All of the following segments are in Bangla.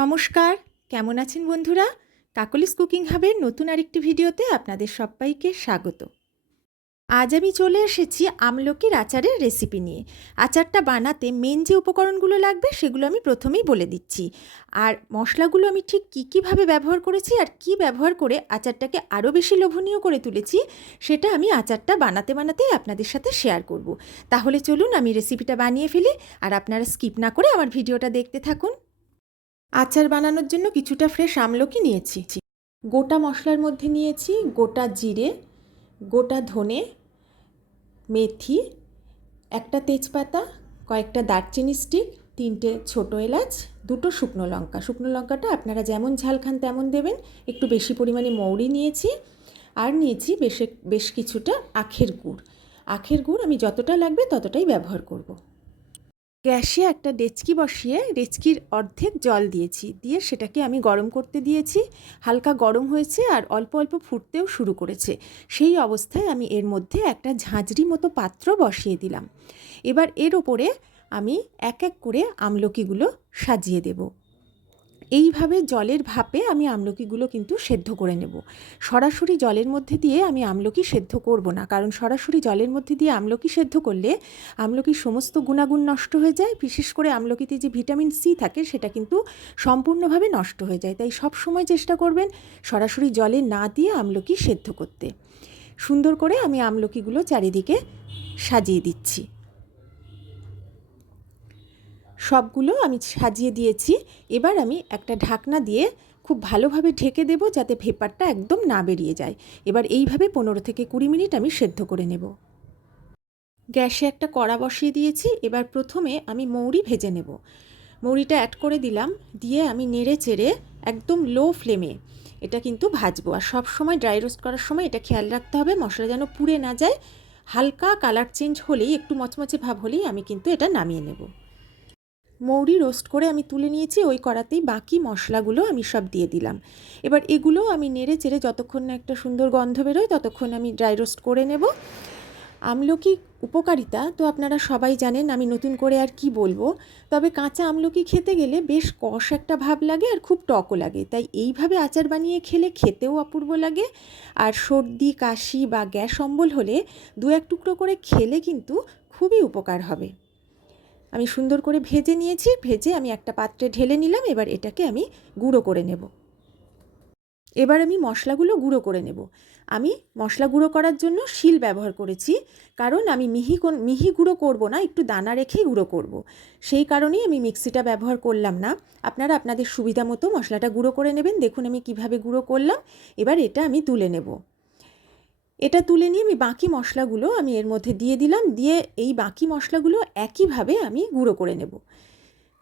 নমস্কার, কেমন আছেন বন্ধুরা? কাকলিস কুকিং হাবের নতুন আরেকটি ভিডিওতে আপনাদের সবাইকে স্বাগত। আজ আমি চলে এসেছি আমলকির আচারের রেসিপি নিয়ে। আচারটা বানাতে মেন যে উপকরণগুলো লাগবে সেগুলো আমি প্রথমেই বলে দিচ্ছি। আর মশলাগুলো আমি ঠিক কী কীভাবে ব্যবহার করেছি আর কি ব্যবহার করে আচারটাকে আরও বেশি লোভনীয় করে তুলেছি, সেটা আমি আচারটা বানাতে বানাতেই আপনাদের সাথে শেয়ার করব। তাহলে চলুন আমি রেসিপিটা বানিয়ে ফেলি আর আপনারা স্কিপ না করে আমার ভিডিওটা দেখতে থাকুন। আচার বানানোর জন্য কিছুটা ফ্রেশ আমলকি নিয়েছি। গোটা মশলার মধ্যে নিয়েছি গোটা জিরে, গোটা ধনে, মেথি, একটা তেজপাতা, কয়েকটা দারচিনি স্টিক তিনটে ছোটো এলাচ, দুটো শুকনো লঙ্কা। শুকনো লঙ্কাটা আপনারা যেমন ঝাল খান তেমন দেবেন, একটু বেশি পরিমাণে মৌরি নিয়েছি আর নিয়েছি বেশ বেশ কিছুটা আখের গুড়। আখের গুড় আমি যতটা লাগবে ততটাই ব্যবহার করব। গ্যাসে একটা ডেচকি বসিয়ে ডেচকির অর্ধেক জল দিয়েছি। দিয়ে সেটাকে আমি গরম করতে দিয়েছি। হালকা গরম হয়েছে আর অল্প অল্প ফুটতেও শুরু করেছে। সেই অবস্থায় আমি এর মধ্যে একটা ঝাঁঝরি মতো পাত্র বসিয়ে দিলাম। এবার এর ওপরে আমি এক এক করে আমলকিগুলো সাজিয়ে দেবো। এইভাবে জলের ভাপে আমি আমলকিগুলো কিন্তু সেদ্ধ করে নেব। সরাসরি জলের মধ্যে দিয়ে আমি আমলকি সেদ্ধ করব না, কারণ সরাসরি জলের মধ্যে দিয়ে আমলকি সেদ্ধ করলে আমলকির সমস্ত গুণাগুণ নষ্ট হয়ে যায়। বিশেষ করে আমলকিতে যে ভিটামিন সি থাকে, সেটা কিন্তু সম্পূর্ণভাবে নষ্ট হয়ে যায়। তাই সব সময় চেষ্টা করবেন সরাসরি জলে না দিয়ে আমলকি সেদ্ধ করতে। সুন্দর করে আমি আমলকিগুলো চারিদিকে সাজিয়ে দিচ্ছি। সবগুলো আমি সাজিয়ে দিয়েছি। এবার আমি একটা ঢাকনা দিয়ে খুব ভালোভাবে ঢেকে দেবো যাতে ভেপারটা একদম না বেরিয়ে যায়। এবার এইভাবে পনেরো থেকে কুড়ি মিনিট আমি সেদ্ধ করে নেব। গ্যাসে একটা কড়া বসিয়ে দিয়েছি। এবার প্রথমে আমি মৌরি ভেজে নেব। মৌরিটা অ্যাড করে দিলাম। দিয়ে আমি নেড়ে চেড়ে একদম লো ফ্লেমে এটা কিন্তু ভাজবো। আর সব সময় ড্রাই রোস্ট করার সময় এটা খেয়াল রাখতে হবে, মশলা যেন পুড়ে না যায়। হালকা কালার চেঞ্জ হলেই, একটু মচমচে ভাব হলেই আমি কিন্তু এটা নামিয়ে নেব। মৌরি রোস্ট করে আমি তুলে নিয়েছি, ওই কড়াতেই বাকি মশলাগুলো আমি সব দিয়ে দিলাম। এবার এগুলো আমি নেড়ে চেড়ে যতক্ষণ না একটা সুন্দর গন্ধ বেরোয়, ততক্ষণ আমি ড্রাই রোস্ট করে নেব। আমলকি উপকারিতা তো আপনারা সবাই জানেন, আমি নতুন করে আর কি বলব। তবে কাঁচা আমলকি খেতে গেলে বেশ কষ একটা ভাব লাগে আর খুব টকও লাগে। তাই এইভাবে আচার বানিয়ে খেলে খেতেও অপূর্ব লাগে। আর সর্দি, কাশি বা গ্যাস অম্বল হলে দু এক টুকরো করে খেলে কিন্তু খুবই উপকার হবে। আমি সুন্দর করে ভেজে নিয়েছি, ভেজে আমি একটা পাত্রে ঢেলে নিলাম, এবার এটাকে আমি গুঁড়ো করে নেব। এবার আমি মশলাগুলো গুঁড়ো করে নেব। আমি মশলা গুঁড়ো করার জন্য শিল ব্যবহার করেছি, কারণ আমি মিহি মিহি গুঁড়ো করব না, একটু দানা রেখেই গুঁড়ো করব। সেই কারণেই আমি মিক্সিটা ব্যবহার করলাম না। আপনারা আপনাদের সুবিধা মতো মশলাটা গুঁড়ো করে নেবেন। দেখুন আমি কীভাবে গুঁড়ো করলাম। এবার এটা আমি তুলে নেব। এটা তুলে নিয়ে আমি বাকি মশলাগুলো আমি এর মধ্যে দিয়ে দিলাম, দিয়ে এই বাকি মশলাগুলো একইভাবে আমি গুঁড়ো করে নেব।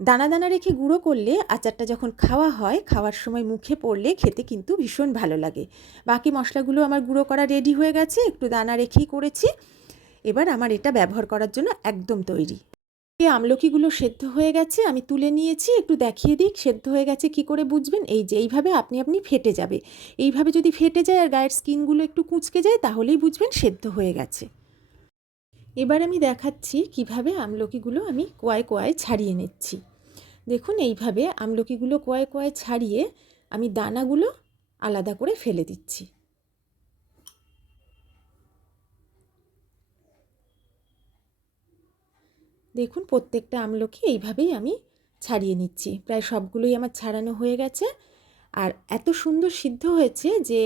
দানা দানা রেখে গুঁড়ো করলে আচারটা যখন খাওয়া হয়, খাওয়ার সময় মুখে পড়লে খেতে কিন্তু ভীষণ ভালো লাগে। বাকি মশলাগুলো আমার গুঁড়ো করা রেডি হয়ে গেছে, একটু দানা রেখেই করেছি। এবার আমার এটা ব্যবহার করার জন্য একদম তৈরি। এই আমলকিগুলো সেদ্ধ হয়ে গেছে, আমি তুলে নিয়েছি, একটু দেখিয়ে দিই সেদ্ধ হয়ে গেছে কি করে বুঝবেন? এই যে, এইভাবে আপনি আপনি ফেটে যাবে। এইভাবে যদি ফেটে যায় আর গায়ের স্কিনগুলো একটু কুঁচকে যায়, তাহলেই বুঝবেন সেদ্ধ হয়ে গেছে। এবার আমি দেখাচ্ছি কীভাবে আমলকিগুলো আমি কোয়ায় কোয়ায় ছাড়িয়ে নিচ্ছি। দেখুন, এইভাবে আমলকিগুলো কোয়ায় কোয়ায় ছাড়িয়ে আমি দানাগুলো আলাদা করে ফেলে দিচ্ছি। দেখুন, প্রত্যেকটা আমলকি এইভাবেই আমি ছাড়িয়ে নিচ্ছি। প্রায় সবগুলোই আমার ছাড়ানো হয়ে গেছে। আর এত সুন্দর সিদ্ধ হয়েছে যে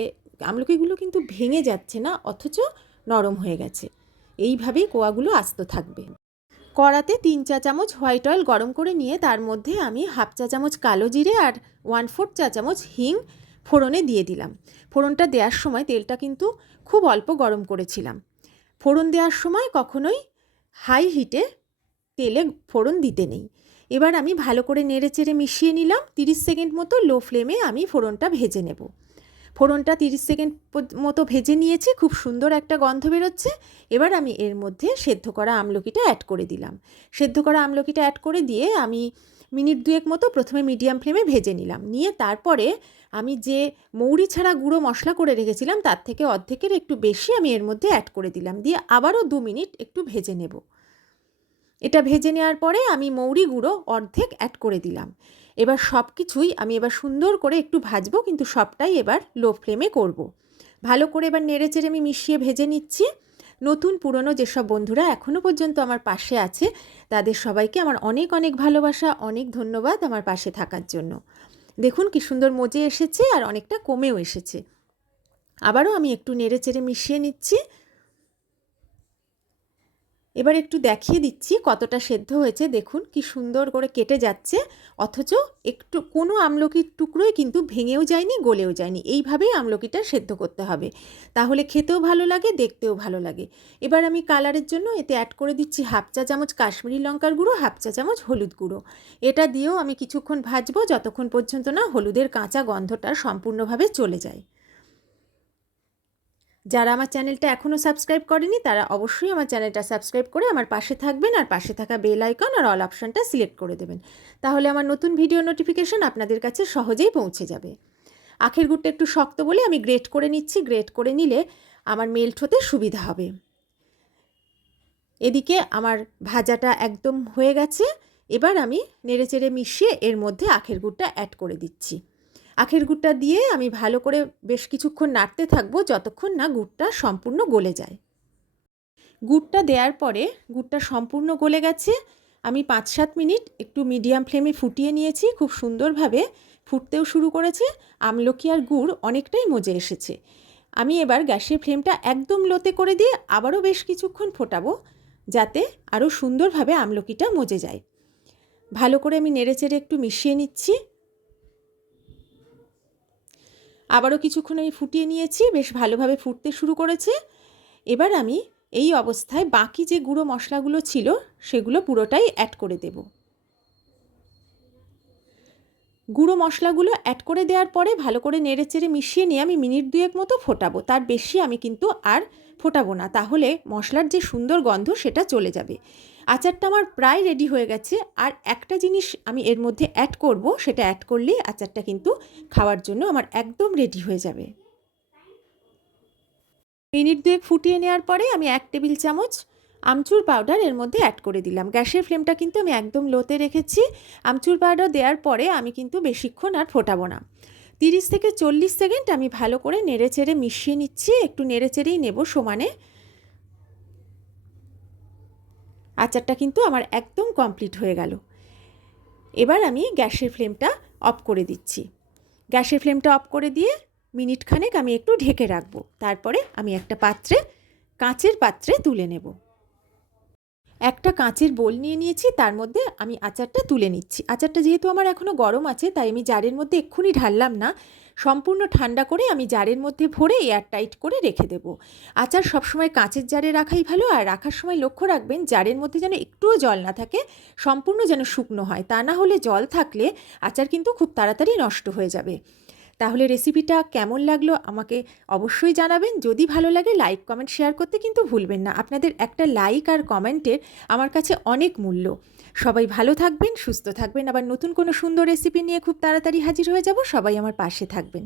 আমলকিগুলো কিন্তু ভেঙে যাচ্ছে না, অথচ নরম হয়ে গেছে। এইভাবেই কোয়াগুলো আস্ত থাকবে। কড়াতে তিন চা চামচ হোয়াইট অয়েল গরম করে নিয়ে তার মধ্যে আমি হাফ চা চামচ কালো জিরে আর ওয়ান ফোর্থ চা চামচ হিং ফোড়নে দিয়ে দিলাম। ফোড়নটা দেওয়ার সময় তেলটা কিন্তু খুব অল্প গরম করেছিলাম। ফোড়ন দেওয়ার সময় কখনোই হাই হিটে তেলে ফোড়ন দিতে নেই। এবার আমি ভালো করে নেড়ে চেড়ে মিশিয়ে নিলাম। তিরিশ সেকেন্ড মতো লো ফ্লেমে আমি ফোড়নটা ভেজে নেব। ফোড়নটা তিরিশ সেকেন্ড মতো ভেজে নিয়েছি। খুব সুন্দর একটা গন্ধ বেরোচ্ছে। এবার আমি এর মধ্যে সেদ্ধ করা আমলকিটা অ্যাড করে দিলাম। সেদ্ধ করা আমলকিটা অ্যাড করে দিয়ে আমি মিনিট দুয়েক মতো প্রথমে মিডিয়াম ফ্লেমে ভেজে নিলাম। নিয়ে তারপরে আমি যে মৌরি ছাড়া গুঁড়ো মশলা করে রেখেছিলাম, তার থেকে অর্ধেকের একটু বেশি আমি এর মধ্যে অ্যাড করে দিলাম। দিয়ে আবারও দু মিনিট একটু ভেজে নেব। এটা ভেজে নেওয়ার পরে আমি মৌরি গুঁড়ো অর্ধেক অ্যাড করে দিলাম। এবার সব কিছুই আমি এবার সুন্দর করে একটু ভাজবো, কিন্তু সবটাই এবার লো ফ্লেমে করব। ভালো করে এবার নেড়ে চেড়ে আমি মিশিয়ে ভেজে নিচ্ছি। নতুন পুরনো যেসব বন্ধুরা এখনও পর্যন্ত আমার পাশে আছে, তাদের সবাইকে আমার অনেক অনেক ভালোবাসা, অনেক ধন্যবাদ আমার পাশে থাকার জন্য। দেখুন কি সুন্দর মজে এসেছে আর অনেকটা কমেও এসেছে। আবারও আমি একটু নেড়ে চেড়ে মিশিয়ে নিচ্ছি। এবার একটু দেখিয়ে দিচ্ছি কতটা সেদ্ধ হয়েছে। দেখুন কি সুন্দর করে কেটে যাচ্ছে, অথচ একটু কোনো আমলকির টুকরোই কিন্তু ভেঙেও যায়নি, গলেও যায়নি। এইভাবেই আমলকিটা সেদ্ধ করতে হবে। তাহলে খেতেও ভালো লাগে, দেখতেও ভালো লাগে। এবার আমি কালারের জন্য এতে অ্যাড করে দিচ্ছি হাফ চা চামচ কাশ্মীরি লঙ্কার গুঁড়ো, হাফ চা চামচ হলুদ গুঁড়ো। এটা দিয়েও আমি কিছুক্ষণ ভাজবো, যতক্ষণ পর্যন্ত না হলুদের কাঁচা গন্ধটা সম্পূর্ণভাবে চলে যায়। যারা আমার চ্যানেলটা এখনও সাবস্ক্রাইব করেনি, তারা অবশ্যই আমার চ্যানেলটা সাবস্ক্রাইব করে আমার পাশে থাকবেন আর পাশে থাকা বেল আইকন আর অল অপশানটা সিলেক্ট করে দেবেন। তাহলে আমার নতুন ভিডিও নোটিফিকেশন আপনাদের কাছে সহজেই পৌঁছে যাবে। আখের গুড়টা একটু শক্ত বলে আমি গ্রেট করে নিচ্ছি, গ্রেট করে নিলে আমার মেল্ট হতে সুবিধা হবে। এদিকে আমার ভাজাটা একদম হয়ে গেছে, এবার আমি নেড়েচেড়ে মিশিয়ে এর মধ্যে আখের গুড়টা অ্যাড করে দিচ্ছি। আখের গুড়টা দিয়ে আমি ভালো করে বেশ কিছুক্ষণ নাড়তে থাকব যতক্ষণ না গুড়টা সম্পূর্ণ গলে যায়। গুড়টা দেওয়ার পরে গুড়টা সম্পূর্ণ গলে গেছে। আমি পাঁচ সাত মিনিট একটু মিডিয়াম ফ্লেমে ফুটিয়ে নিয়েছি। খুব সুন্দরভাবে ফুটতেও শুরু করেছে। আমলকি আর গুড় অনেকটাই মজে এসেছে। আমি এবার গ্যাসের ফ্লেমটা একদম লোতে করে দিয়ে আবারও বেশ কিছুক্ষণ ফোটাবো যাতে আরও সুন্দরভাবে আমলকিটা মজে যায়। ভালো করে আমি নেড়েচেড়ে একটু মিশিয়ে নিচ্ছি। আবারও কিছুক্ষণ আমি ফুটিয়ে নিয়েছি, বেশ ভালোভাবে ফুটতে শুরু করেছে। এবার আমি এই অবস্থায় বাকি যে গুঁড়ো মশলাগুলো ছিল, সেগুলো পুরোটাই অ্যাড করে দেব। গুঁড়ো মশলাগুলো অ্যাড করে দেওয়ার পরে ভালো করে নেড়ে চেড়ে মিশিয়ে নিয়ে আমি মিনিট দুয়েক মতো ফোটাবো। তার বেশি আমি কিন্তু আর ফোটাবো না, তাহলে মশলার যে সুন্দর গন্ধ সেটা চলে যাবে। আচারটা আমার প্রায় রেডি হয়ে গেছে, আর একটা জিনিস আমি এর মধ্যে অ্যাড করব, সেটা অ্যাড করলেই আচারটা কিন্তু খাওয়ার জন্য আমার একদম রেডি হয়ে যাবে। মিনিট দুয়েক ফুটিয়ে নেওয়ার পরে আমি এক টেবিল চামচ আমচুর পাউডার এর মধ্যে অ্যাড করে দিলাম। গ্যাসের ফ্লেমটা কিন্তু আমি একদম লোতে রেখেছি। আমচুর পাউডার দেওয়ার পরে আমি কিন্তু বেশিক্ষণ আর ফোটাবো না। তিরিশ থেকে চল্লিশ সেকেন্ড আমি ভালো করে নেড়ে চেড়ে মিশিয়ে নিচ্ছি, একটু নেড়ে চেড়েই নেব সমানে। আচারটা কিন্তু আমার একদম কমপ্লিট হয়ে গেল। এবার আমি গ্যাসের ফ্লেমটা অফ করে দিচ্ছি। গ্যাসের ফ্লেমটা অফ করে দিয়ে মিনিট খানেক আমি একটু ঢেকে রাখব। তারপরে আমি একটা পাত্রে, কাঁচের পাত্রে তুলে নেব। একটা কাঁচের বোল নিয়ে নিয়েছি, তার মধ্যে আমি আচারটা তুলে নিচ্ছি। আচারটা যেহেতু আমার এখনও গরম আছে, তাই আমি জারের মধ্যে এক্ষুনি ঢাললাম না। সম্পূর্ণ ঠান্ডা করে আমি জারের মধ্যে ভরে এয়ার টাইট করে রেখে দেব। আচার সবসময় কাঁচের জারে রাখাই ভালো, আর রাখার সময় লক্ষ্য রাখবেন জারের মধ্যে যেন একটুও জল না থাকে, সম্পূর্ণ যেন শুকনো হয়। তা না হলে জল থাকলে আচার কিন্তু খুব তাড়াতাড়ি নষ্ট হয়ে যাবে। তাহলে রেসিপিটা কেমন লাগল আমাকে অবশ্যই জানাবেন। যদি ভালো লাগে লাইক কমেন্ট শেয়ার করতে কিন্তু ভুলবেন না। আপনাদের একটা লাইক আর কমেন্টের আমার কাছে অনেক মূল্য। সবাই ভালো থাকবেন, সুস্থ থাকবেন। আবার নতুন কোনো সুন্দর রেসিপি নিয়ে খুব তাড়াতাড়ি হাজির হয়ে যাব। সবাই আমার পাশে থাকবেন।